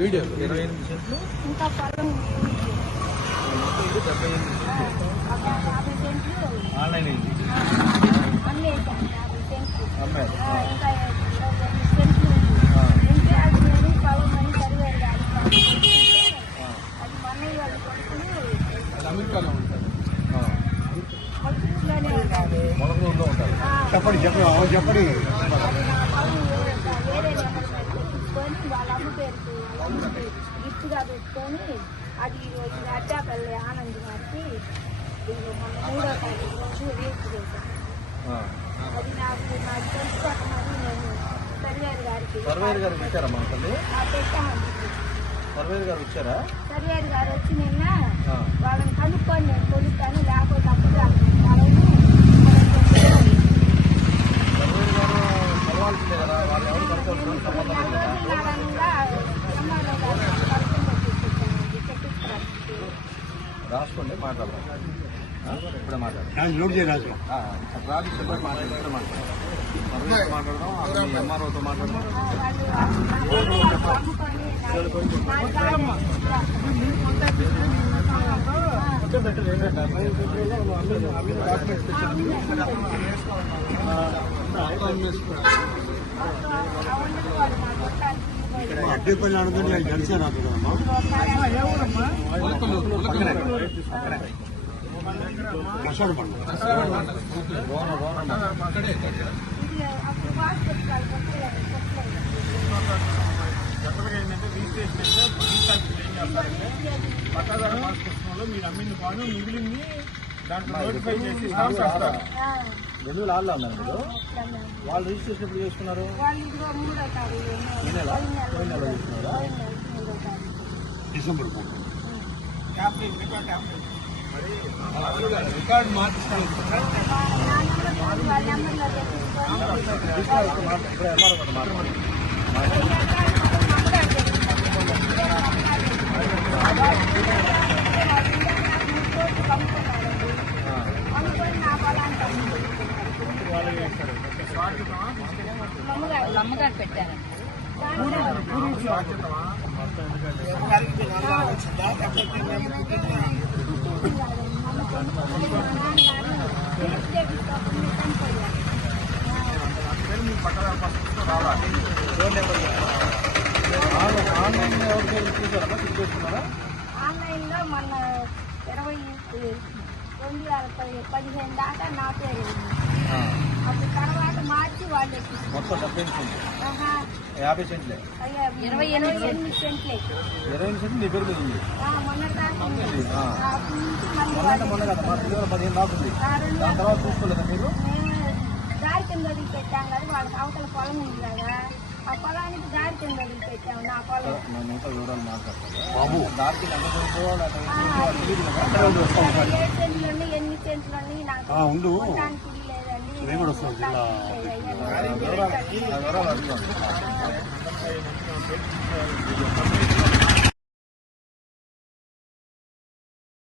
Video 28 సెంట్లు ఇంకా పొలం 78 50 సెంట్లు ఆన్లైన్ అయింది అన్నీ వేసాను 50 సెంట్లు అమ్మాయి ఇంకా 22 సెంట్లు ఉంటే అది నేను పొలం అని సరివేరు కాదు అది మన్నయ్య వాళ్ళ కొడుకులు అది అమెరికాలో ఉంటారు కొడుకులోనే ఉంటారు మొలకూరులో ఉంటారు చెప్పండి అది నా పొలం వేరే నెంబర్ మీద తెప్పించుకొని వాళ్ళ అమ్మ పేరుకి గిఫ్ట్గా పెట్టుకొని అది ఈరోజు అడ్డాపల్లి ఆనంద్ గారికి మొన్న 3వ తారీఖు రోజు రీచ్ చేశాను. అది నాకు తెలుసుకోకమని నేను సర్వేర్ గారికి సర్వేర్ గారు ఇచ్చారా మా తల్లి పెట్టామండి. సర్వేర్ గారు ఇచ్చారా సర్వేర్ గారు వచ్చి నిన్న ఆ. వాళ్ళని కనుక్కొని నేను కొనుక్తాను లేకపోతే అప్పుడు సర్వేర్ గారు కలవాల్సిందే కదా వాళ్ళు ఎవరు కలుసుకోవాల్సిన సంబంధం లేదు కదా రాసుకోండి మాట్లాడదాం ఇప్పుడే మాట్లాడదాం నోట్ చేయరాదు రాజు చెప్పి మాట్లాడదాం ఇప్పుడే మాట్లాడదాం అక్కడ ఎంఆర్ఓతో మాట్లాడదాం అడ్డేపల్లి అనుకుంటే జనసేన కష్టపడండి పట్టాదారు పాస్ పుస్తకంలో మీరు అమ్మిన పాను మిగిలింది దాంట్లో నోటిఫై చేసి స్టాంప్ వేస్తారు. 2000 ఆళ్ళు అన్నారు మీరు వాళ్ళు రిజిస్ట్రేషన్ ఎప్పుడు చేసుకున్నారు ఈ నెల పోయిన నెల చేసుకున్నారా డిసెంబర్ రికార్డు మార్చిస్తాను. ఇప్పుడు ఎంఆర్ఓ మాట్లాడండి అమ్మగారు పెట్టారు పట్టాదారు పాస్ పుస్తకం రావాలి. ఆన్లైన్ ఎవరు చూసారా చెక్ చేసుకున్నారా ఆన్లైన్ లో మొన్న 2015 దాకా నా పేరు అప్పుడు తర్వాత మార్చి వాళ్ళు మొత్తం 70 సెంట్లు 50 సెంట్లే 28 సెంట్లే 20 సెంట్లు నీ పేరు మీద ఉంది మొన్న దాకా మొన్న కదా మా 2015 దాకా ఉంది దాని తర్వాత చూసుకోలేదా మీరు దారి కింద వదిలి పెట్టాం కదా వాళ్ళకి అవతల పొలం ఉంది కదా ఆ పొలానికి దారి కింద వదిలి పెట్టాము నా పొలం మిగతా వివరాలు మాట్లాడతాను బాబు దారికి ఎంత ఏ సెంట్లు ఉన్నాయి ఎన్ని సెంట్లు ఉన్నాయి నాకు ఉండు కొనడానికి లేదండి నేను కూడా వస్తాను జిల్లా వివరాలు అడుగుతాను